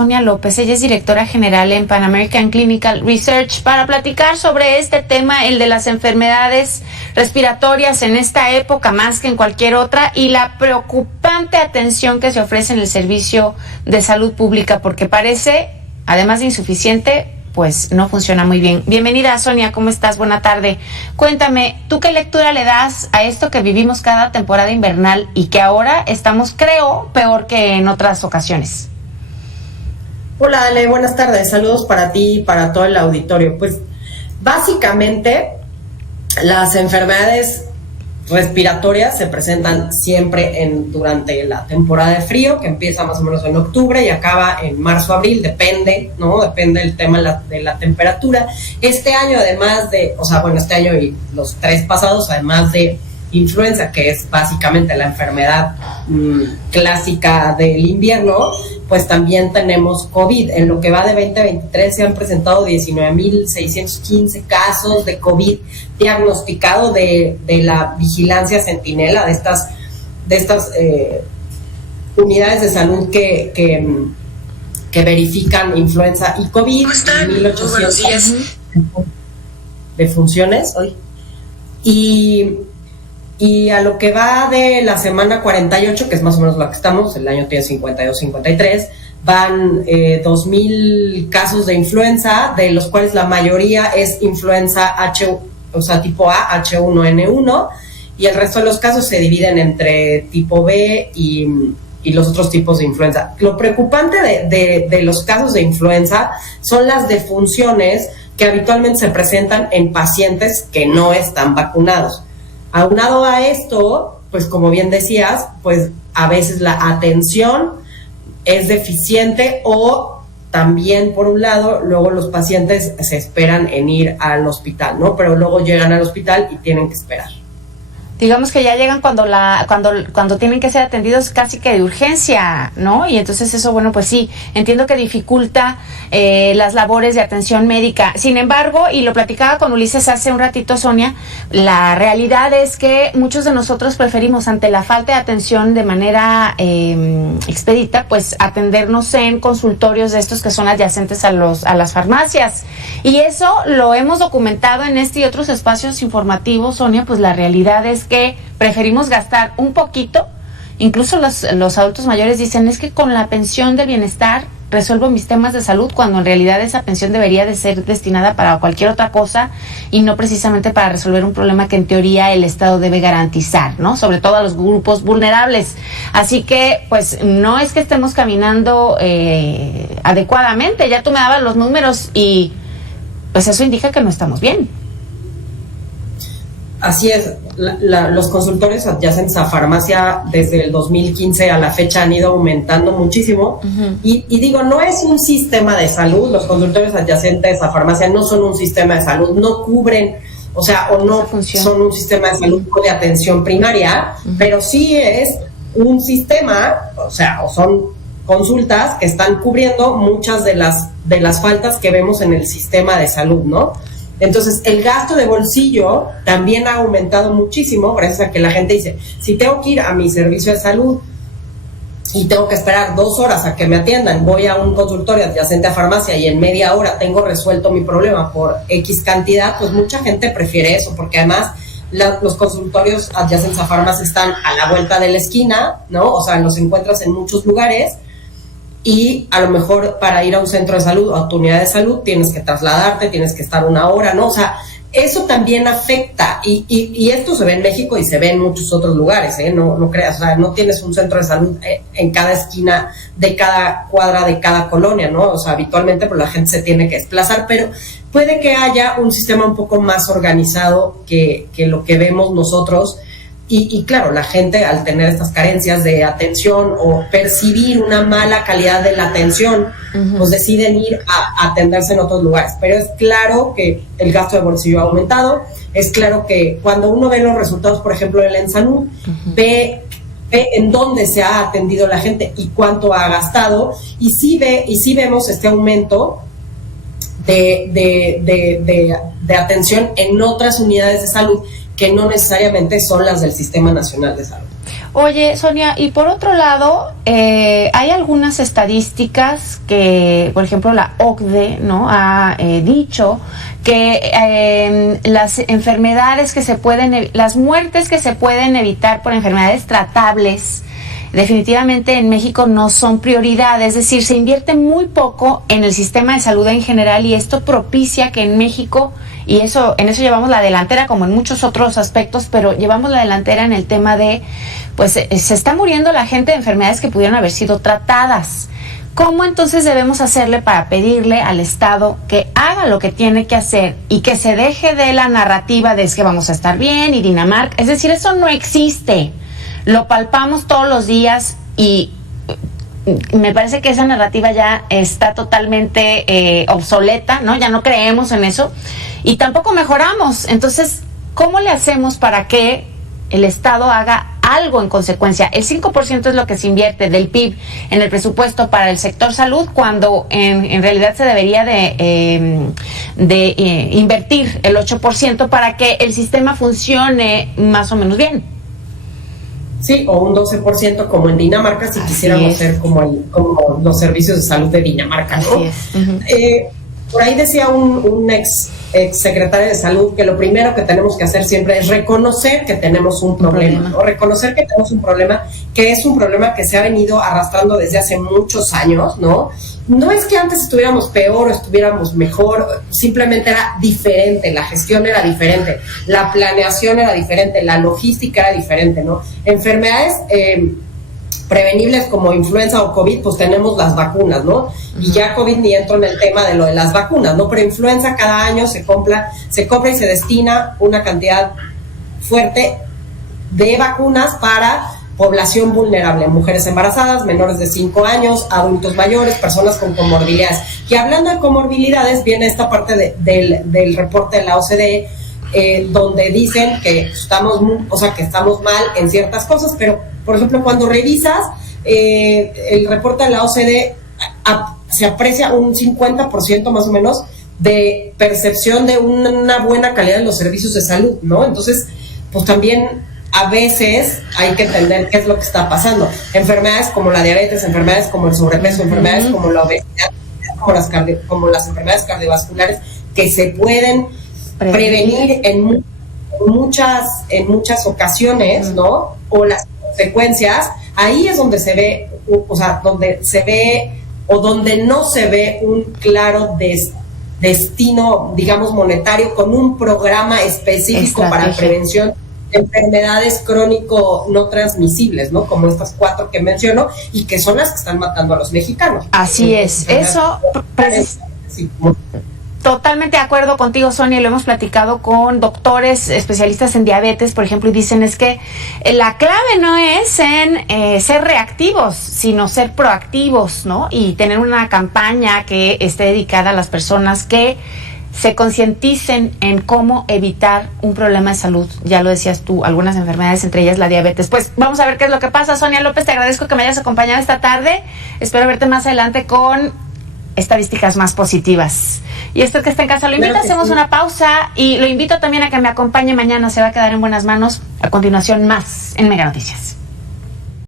Sonia López, ella es directora general en Pan American Clinical Research, para platicar sobre este tema, el de las enfermedades respiratorias en esta época más que en cualquier otra, y la preocupante atención que se ofrece en el servicio de salud pública, porque parece, además de insuficiente, pues no funciona muy bien. Bienvenida, Sonia, ¿cómo estás? Buena tarde. Cuéntame, ¿tú qué lectura le das a esto que vivimos cada temporada invernal y que ahora estamos, creo, peor que en otras ocasiones? Hola, Ale, buenas tardes. Saludos para ti y para todo el auditorio. Pues básicamente las enfermedades respiratorias se presentan siempre durante la temporada de frío, que empieza más o menos en octubre y acaba en marzo, abril, depende, ¿no? Depende del tema de la temperatura. Este año, además de, este año y los 3 pasados, además de influenza, que es básicamente la enfermedad clásica del invierno, pues también tenemos COVID. En lo que va de 2023 se han presentado 19,615 casos de COVID diagnosticado de la vigilancia centinela, de estas unidades de salud que verifican influenza y COVID. 1,800 defunciones hoy. Y a lo que va de la semana 48, que es más o menos la que estamos, el año tiene 52, 53, van 2,000 casos de influenza, de los cuales la mayoría es influenza tipo A, H1N1, y el resto de los casos se dividen entre tipo B y los otros tipos de influenza. Lo preocupante de los casos de influenza son las defunciones que habitualmente se presentan en pacientes que no están vacunados. Aunado a esto, pues como bien decías, pues a veces la atención es deficiente, o también, por un lado, luego los pacientes se esperan en ir al hospital, ¿no? Pero luego llegan al hospital y tienen que esperar. Digamos que ya llegan cuando tienen que ser atendidos casi que de urgencia, ¿no? Y entonces eso, bueno, pues sí, entiendo que dificulta las labores de atención médica. Sin embargo, y lo platicaba con Ulises hace un ratito, Sonia, la realidad es que muchos de nosotros preferimos, ante la falta de atención de manera expedita, pues atendernos en consultorios de estos que son adyacentes a las farmacias. Y eso lo hemos documentado en este y otros espacios informativos, Sonia. Pues la realidad es que preferimos gastar un poquito. Incluso los adultos mayores dicen, es que con la pensión del bienestar resuelvo mis temas de salud, cuando en realidad esa pensión debería de ser destinada para cualquier otra cosa y no precisamente para resolver un problema que en teoría el Estado debe garantizar, ¿no? Sobre todo a los grupos vulnerables. Así que, pues, no es que estemos caminando adecuadamente. Ya tú me dabas los números y pues eso indica que no estamos bien. Así es, los consultorios adyacentes a farmacia desde el 2015 a la fecha han ido aumentando muchísimo. Uh-huh. Y digo, no es un sistema de salud, los consultorios adyacentes a farmacia no son un sistema de salud, no cubren, o no son un sistema de salud de atención primaria, uh-huh, pero sí es un sistema, o son consultas que están cubriendo muchas de las faltas que vemos en el sistema de salud, ¿no? Entonces, el gasto de bolsillo también ha aumentado muchísimo, gracias a que la gente dice, si tengo que ir a mi servicio de salud y tengo que esperar 2 horas a que me atiendan, voy a un consultorio adyacente a farmacia y en media hora tengo resuelto mi problema por X cantidad, pues mucha gente prefiere eso, porque además los consultorios adyacentes a farmacia están a la vuelta de la esquina, ¿no? Los encuentras en muchos lugares. Y a lo mejor para ir a un centro de salud o a tu unidad de salud tienes que trasladarte, tienes que estar 1 hora, ¿no? Eso también afecta, y esto se ve en México y se ve en muchos otros lugares, no creas, no tienes un centro de salud en cada esquina de cada cuadra de cada colonia, ¿no? Habitualmente pues la gente se tiene que desplazar, pero puede que haya un sistema un poco más organizado que lo que vemos nosotros. Y claro, la gente, al tener estas carencias de atención o percibir una mala calidad de la atención, uh-huh, pues deciden ir a atenderse en otros lugares. Pero es claro que el gasto de bolsillo ha aumentado. Es claro que cuando uno ve los resultados, por ejemplo, del EnSalud, uh-huh, ve en dónde se ha atendido la gente y cuánto ha gastado. Y sí vemos este aumento de atención en otras unidades de salud que no necesariamente son las del Sistema Nacional de Salud. Oye, Sonia, y por otro lado, hay algunas estadísticas que, por ejemplo, la OCDE, ¿no?, ha dicho que las enfermedades que se pueden, las muertes que se pueden evitar por enfermedades tratables, definitivamente en México no son prioridad, es decir, se invierte muy poco en el sistema de salud en general y esto propicia que en México, y eso en eso llevamos la delantera como en muchos otros aspectos, pero llevamos la delantera en el tema de, pues se está muriendo la gente de enfermedades que pudieron haber sido tratadas. ¿Cómo entonces debemos hacerle para pedirle al Estado que haga lo que tiene que hacer y que se deje de la narrativa de es que vamos a estar bien y Dinamarca? Es decir, eso no existe. Lo palpamos todos los días y me parece que esa narrativa ya está totalmente obsoleta, ¿no? Ya no creemos en eso y tampoco mejoramos. Entonces, ¿cómo le hacemos para que el Estado haga algo en consecuencia? El 5% es lo que se invierte del PIB en el presupuesto para el sector salud, cuando en realidad se debería de invertir el 8% para que el sistema funcione más o menos bien. Sí, o un 12% como en Dinamarca, si quisiéramos ser como los servicios de salud de Dinamarca, ¿no? Así es. Uh-huh. Por ahí decía un ex secretario de salud que lo primero que tenemos que hacer siempre es reconocer que tenemos un problema, ¿no? Reconocer que tenemos un problema, que es un problema que se ha venido arrastrando desde hace muchos años, ¿no? No es que antes estuviéramos peor o estuviéramos mejor, simplemente era diferente, la gestión era diferente, la planeación era diferente, la logística era diferente, ¿no? Enfermedades prevenibles como influenza o COVID, pues tenemos las vacunas, ¿no? Y ya COVID ni entro en el tema de lo de las vacunas, ¿no? Pero influenza cada año se compra y se destina una cantidad fuerte de vacunas para población vulnerable, mujeres embarazadas, menores de 5 años, adultos mayores, personas con comorbilidades. Y hablando de comorbilidades, viene esta parte del reporte de la OCDE, donde dicen que estamos mal en ciertas cosas, pero, por ejemplo, cuando revisas el reporte de la OCDE, se aprecia un 50% más o menos de percepción de una buena calidad de los servicios de salud, ¿no? Entonces, pues también a veces hay que entender qué es lo que está pasando. Enfermedades como la diabetes, enfermedades como el sobrepeso, enfermedades como la obesidad, como las enfermedades cardiovasculares, que se pueden prevenir en muchas ocasiones, ¿no? O las consecuencias, ahí es donde se ve, donde no se ve un claro destino, digamos, monetario con un programa específico para prevención de enfermedades crónico no transmisibles, ¿no? Como estas 4 que menciono y que son las que están matando a los mexicanos. Así es, eso sí. Totalmente de acuerdo contigo, Sonia, lo hemos platicado con doctores especialistas en diabetes, por ejemplo, y dicen es que la clave no es en ser reactivos, sino ser proactivos, ¿no? Y tener una campaña que esté dedicada a las personas que se concienticen en cómo evitar un problema de salud. Ya lo decías tú, algunas enfermedades, entre ellas la diabetes. Pues vamos a ver qué es lo que pasa. Sonia López, te agradezco que me hayas acompañado esta tarde. Espero verte más adelante con estadísticas más positivas. Y esto que está en casa lo invito, hacemos una pausa y lo invito también a que me acompañe mañana, se va a quedar en buenas manos. A continuación, más en Mega Noticias.